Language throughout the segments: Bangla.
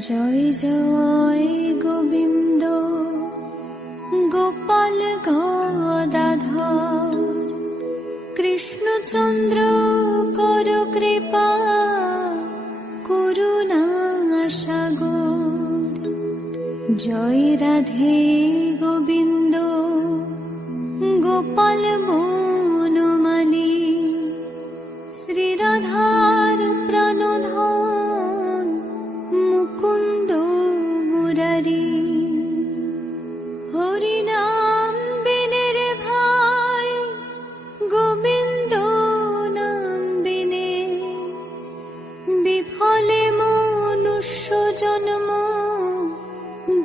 জয় জয় গোবিন্দ গোপাল গদাধর কৃষ্ণচন্দ্র কর কৃপা করুণা সাগর। জয় রাধে গোবিন্দ গোপাল বনমালী শ্রীরাধার প্রাণধন মুকুন্দ মুরারি। হরিনাম বিনে রে ভাই গোবিন্দ নাম বিনে বিফলে মনুষ্য জন্ম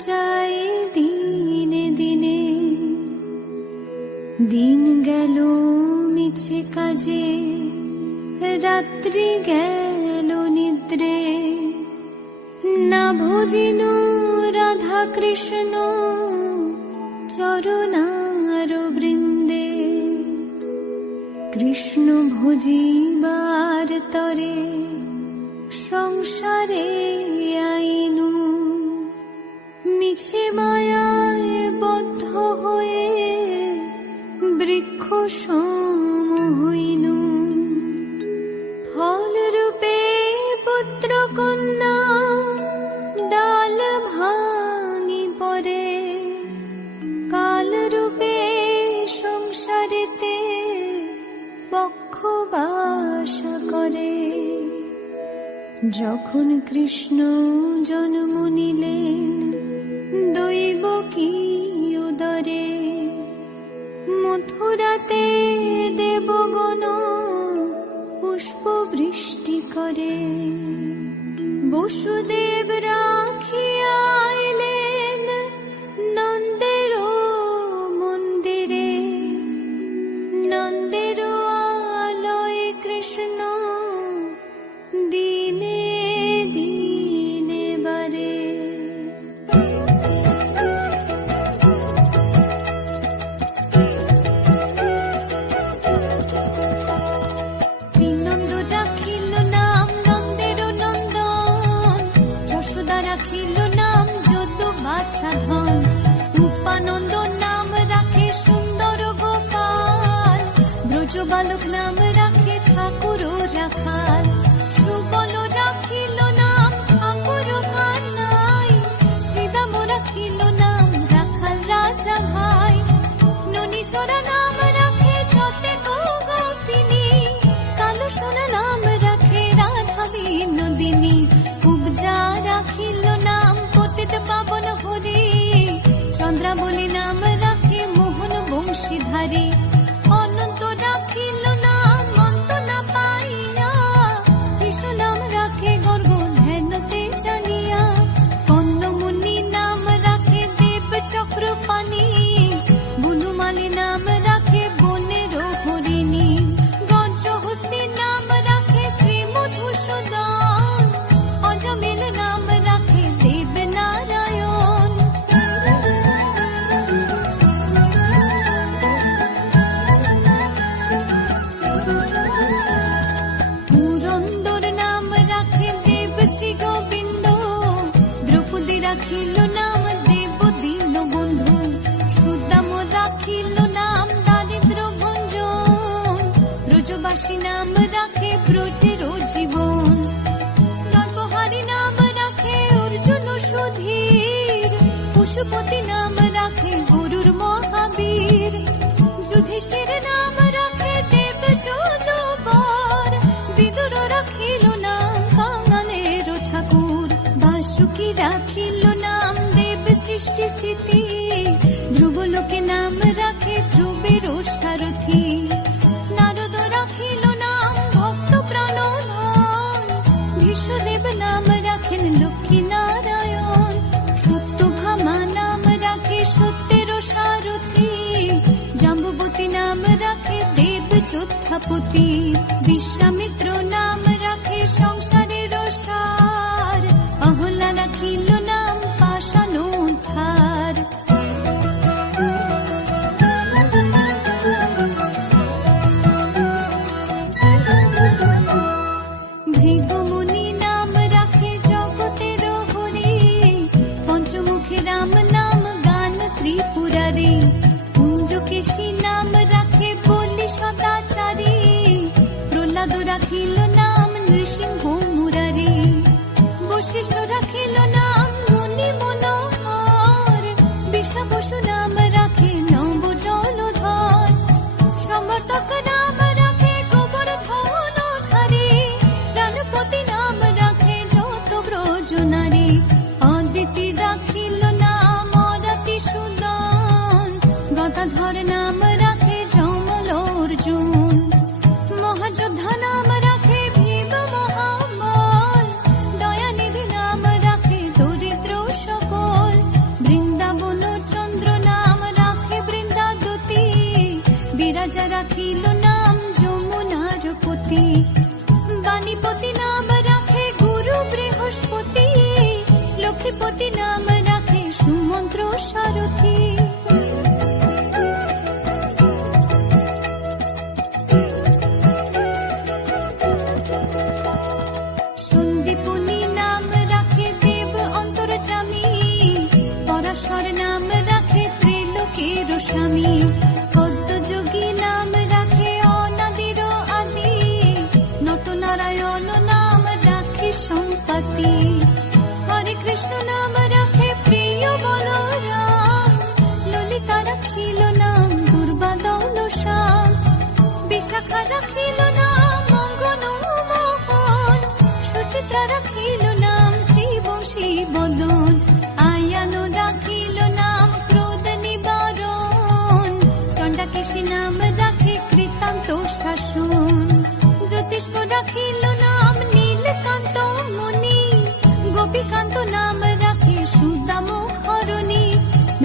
যায় দিনে দিনে। দিন গেল মিছে কাজে রাত্রি গেল নিদ্রে না ভজিনু রাধা কৃষ্ণ চরণার বৃন্দে। কৃষ্ণ ভজিবার তরে সংসারে আইনু মিছে মায়ায় বদ্ধ হয়ে বৃক্ষ সম হইনু। ফল রূপে পুত্র কন্যা ডাল ভাঙি পরে কাল রূপে সংসারেতে বক্ষবাস করে। যখন কৃষ্ণ জন্ম নিলেন দৈব কি উদরে মথুরাতে দেবগণ পুষ্প বৃষ্টি করে। বসুদেব রাখিয়া আইলেন নন্দের মন্দিরে নন্দের আলয়ে কৃষ্ণ দিনে দিনে বারে। শ্রীনন্দ রাখিল নাম নন্দের নন্দন যশোদা রাখিল নাম যদু বাছা ধন। রূপানন্দ নাম রাখে সুন্দর গোপাল ব্রজ বালক নাম রাখে ঠাকুর রাখাল। সুবল রাখিল নাম ঠাকুর কানাই শ্রীদাম রাখিল নাম রাখাল রাজা ভাই। ননীচরা নাম রাখে যতে গোপিনী কালো সোনা নাম রাখে রাধা বিনোদিনী। উপজা রাখিল নাম পতিত পাবন হরি চন্দ্রাবলী নাম রাখে মোহন বংশীধারী। অনন্ত রাখিল নাম অন্ত না পাইয়া কৃষ্ণ নাম রাখে গর্গ ধ্যানতে জানিয়া। কর্ণমুনি নাম রাখে দেব চক্রপাণি বনমালী নাম রাখে বনের হরিণী। গজহস্তি নাম রাখে শ্রী মধুসূদন অজমিল নাম রাখে দেব নারায়ণ। পুরন্দর নাম রাখে দেব শ্রী গোবিন্দ দ্রৌপদী রাখিল নাম দেব দীন বন্ধু। সুদাম রাখিল নাম দারিদ্র ভঞ্জন ব্রজবাসী নাম রাখে ব্রজের জীবন। নরবহারী নাম রাখে অর্জুন সুধীর পশুপতি নাম রাখে গরুর মহাবীর। যুধিষ্ঠির নাম রাখে দেব যদুবর বিদুর রাখিল নাম কাঙালের ঠাকুর। বাসুকি রাখিল নাম দেব সৃষ্টি স্থিতি ধ্রুবলোকে নাম রাখে ধ্রুবের সারথি। নারদ রাখিল নাম ভক্ত প্রাণধন বিশ্বদেব নাম রাখেন লক্ষ্মী নারায়ণ। সত্যভামা নাম রাখে সত্যের সারথি জাম্বুবতী নাম রাখে দেব যোদ্ধাপতি। বিশ্বামিত্র নাম রাখে সংসারের সার অহল্যা রাখিল নাম পাষাণ উদ্ধার। ভৃগুমুনি নাম রাখে জগতের হরি কেশী নাম রাখে বলি সদাচারী, প্রহ্লাদ রাখিল নাম নৃসিংহ মুরারি, বশিষ্ঠ রাখিল নাম মুনি মনোহর, বিষা বসু নাম রাখে নব জলধর, সমর্থক নাম রাখে গোবর্ধন ধারী, প্রাণপতি নাম রাখে যত ব্রজ নারী, অদিতি রাখিল নাম অরাতি সুদন, গদাধর নাম রাখে যমল অর্জুন, মহাযোদ্ধা নাম রাখে ভীম মহাবল, দয়ানিধি নাম রাখে দরিদ্র সকল, বৃন্দাবন চন্দ্র নাম রাখে বৃন্দাদতী, বিরাজা রাখিল নাম যমুনার পতি, বাণীপতি নাম রাখে গুরু বৃহস্পতি, লক্ষ্মীপতি নাম রাখে সুমন্ত্র সারথী। সন্দীপনী নাম রাখে দেব অন্তর্যামী, পরাশর নাম রাখে ত্রিলোকের স্বামী, পদ্মযোগী নাম রাখে অনাদির আদি, নটনারায়ণ নাম রাখে সম্পত্তি, হরে কৃষ্ণ নাম রাখে প্রিয় বলরাম, ললিতা রাখিল নাম দুর্বাদল শ্যাম, বিশাখা রাখিল নাম মঙ্গন মোহন, সুচিত্রা রাখিল নাম শিব শিবদন, আয়ান রাখিল নাম ক্রোধ নিবারণ, চণ্ডাকেশী নাম রাখে কৃতান্ত শাসন, জ্যোতিষ্ক রাখিল নাম নীলকান্ত মুনি, গোপীকান্ত নাম রাখে সুদাম খরণী,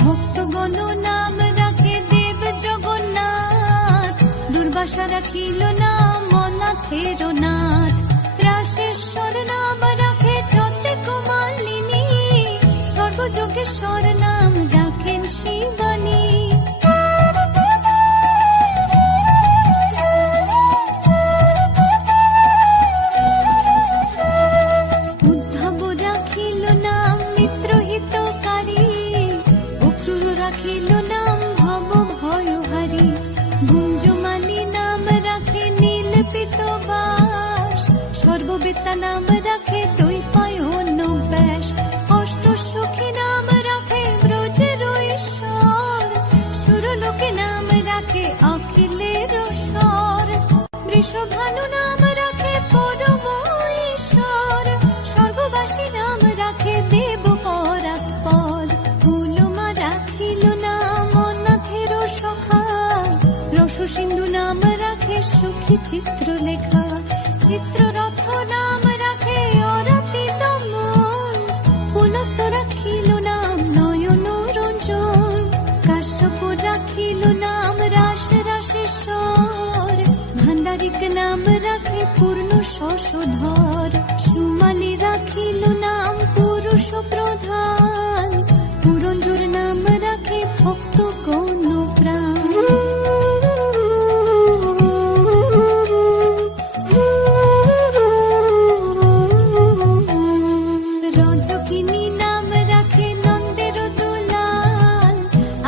ভক্তগণ নাম রাখে দেব জগন্নাথ, দুর্বাসা রাখিল নাম অনাথের নাথ, রাশেশ্বর নাম রাখে যতে কুমালিনী, সর্বযোগেশ্বর নাম রাখেন শিবানী। উদ্ধব রাখিল নাম মিত্রহিতকারী, অক্রূর রাখিল নাম ভব ভয়হারী, গুঞ্জমালী নাম রাখে নীল পিতবাস, সর্ববেত্তা নাম রাখে দ্বৈপায়ন ব্যাস, অষ্ট সখী নাম রাখে ব্রজের ঈশ্বর, সুরলোকে নাম রাখে অখিলের স্বর, বৃষভানু নাম রাখে পরম ঈশ্বর, স্বর্গবাসী নাম রাখে দেব পরাৎপর, ফুলমা রাখিল নাম অনাথের সখা, রস সিন্ধু নাম রাখে সুখী চিত্রলেখা, চিত্ররথ নাম রাখে অরাতি দমন, পুলস্ত রাখিল নাম নয়ন রঞ্জন, কাশ্যপ রাখিল নাম রাস রাসেশ্বর, ভান্ডারিক নাম রাখে পূর্ণ শশধর, সুমালী রাখিল নাম পুরুষ প্রধান, পুরঞ্জুর নাম রাখে ভক্ত গণ প্রাণ। রজকিনী নাম রাখে নন্দের দুলাল,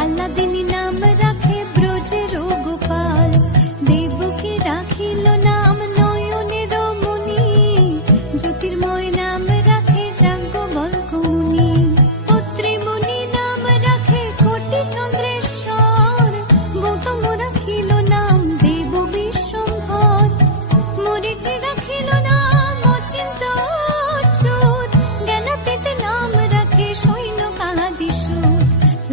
আল্লাদিনী নাম রাখে ব্রজের গোপাল, দেবকী রাখিল নাম নয়নের মুনি, জ্যোতির্ময় নাম রাখে যাজ্ঞবল্ক্য মুনি, পত্রীমুনি নাম রাখে কোটি চন্দ্রেশ্বর, গৌতম রাখিল নাম দেব বিশ্বম্ভর, মরিচি রাখিল নাম অচিন্ত অচ্যুত, জ্ঞানাতীত নাম রাখে সৈন্যকাদিসূত,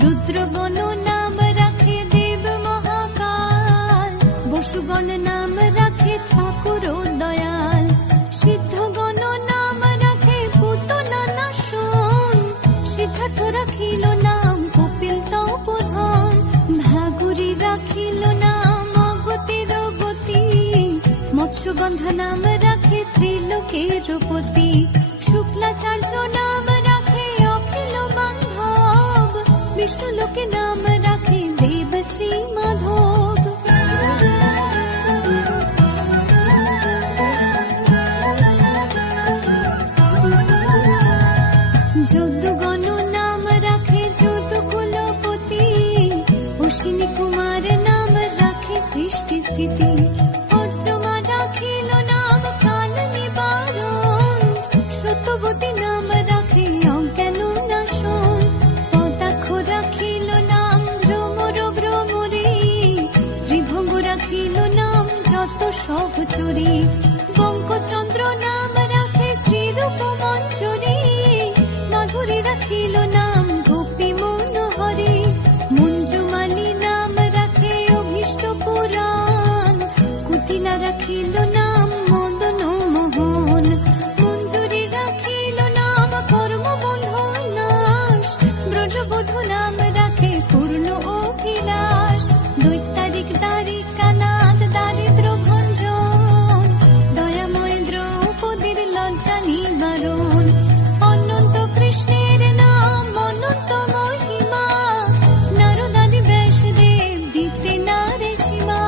রুদ্রগণ নাম রাখে দেব মহাকাল, বসুগণ নাম রাখে ঠাকুর দয়াল, সিদ্ধগণ নাম রাখে পুতনা নাশন, সিদ্ধার্থ রাখিল নাম কপিল তপোধন, ভাগুরি রাখিল নাম অগতির গতি, মৎস্যগন্ধা নাম রাখে ত্রিলোকের পতি, শুক্লাচার্য নাম রাখে অখিল বান্ধব, বিষ্ণুলোকে নাম রাখে দেব শ্রী মাধব। যদুগণ নাম রাখে যদুকুলপতি, অশ্বিনী কুমার স্মৃতি। অর্জমা রাখিল নাম কাল নিবারণ, সত্যবতী নাম রাখে অজ্ঞান নাশন। পদাক্ষ রাখিল নাম ভ্রমর ভ্রমরে, ত্রিভঙ্গ রাখিল নাম যত সহচরী। বঙ্কচন্দ্র নাম রাখে শ্রীরূপ মঞ্জরী, মাধুরী রাখিল নাম গোপী মনোহরে। মঞ্জুমালী নাম রাখে অভীষ্ট পুরাণ, কুটিলা রাখিল নাম মদন মোহন। মঞ্জুরি রাখিল নাম কর্ম বন্ধন নাশ, ব্রজবধূ নাম রাখে পূর্ণ অভিলাষ। দৈত্যারিক দ্বারিকানাথ দারিদ্র ভঞ্জন, দয়াময় দ্রৌপদীর লজ্জা নিবারণ। অনন্ত কৃষ্ণের নাম অনন্ত মহিমা, নারদাদি ব্যাসদেব দিতে নারে সীমা।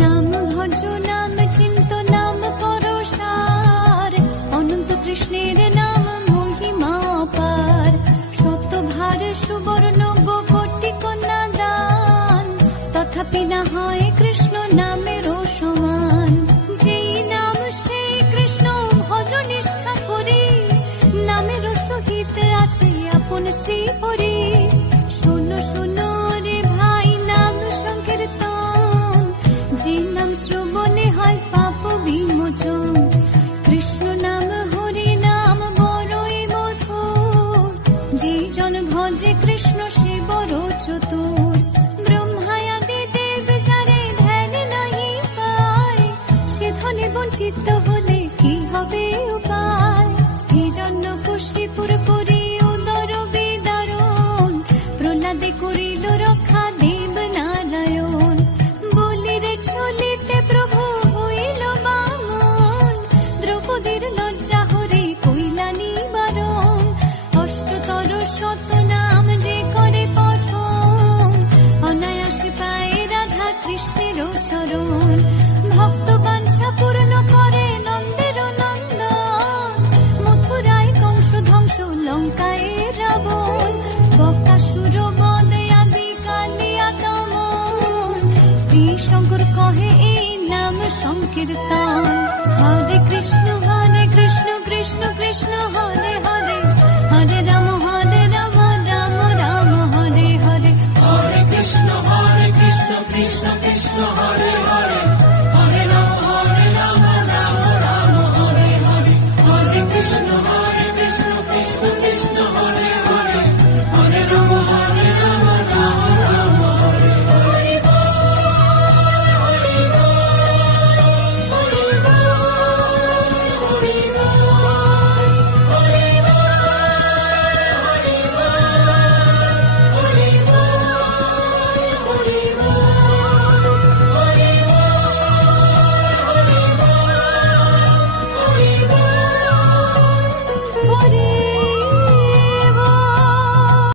নাম ভজ নাম চিন্ত নাম করো সার, অনন্ত কৃষ্ণের নাম মহিমা অপার। শতভার সুবর্ণ কোটি কন্যা দান, তথাপি না হয় কৃষ্ণ নামের সমান। যেই নাম সেই কৃষ্ণ ভজ নিষ্ঠা করে, নামের সহিত আছে আপন শ্রী হরি। শোনো শোনো রে ভাই নাম সংকীর্তন, যে নাম শ্রবণে হয় পাপ বিমোচন। কৃষ্ণ নাম হরি নাম বড়ই মধুর, যে জন ভজে কৃষ্ণ সে বড় চতুর। ব্রহ্মায়াদি দেব যারে ধ্যান নাহি পায়, সে ধনে বঞ্চিত হলে কি হবে উপায়। হিরণ্যকশিপুর করি উদর বিদারণ, প্রহ্লাদে করিল রক্ষা দেব নারায়ণ। বলিরে চলিতে প্রভু হইল বামন, দ্রৌপদীর লজ্জা হরে কইলা নিবারণ। অষ্টতর শত নাম যে করে পঠন, অনায়াসে পায় রাধা কৃষ্ণের চরণ। ভক্ত বাঞ্ছা পূর্ণ করে নন্দের নন্দন, মথুরায় কংস ধ্বংস লঙ্কায় রাবণ। বকাসুর বদে আদি কালিয়া দমন, শ্রী শঙ্কর কহে এই নাম সংকীর্তন। হরে কৃষ্ণ কৃষ্ণ কৃষ্ণ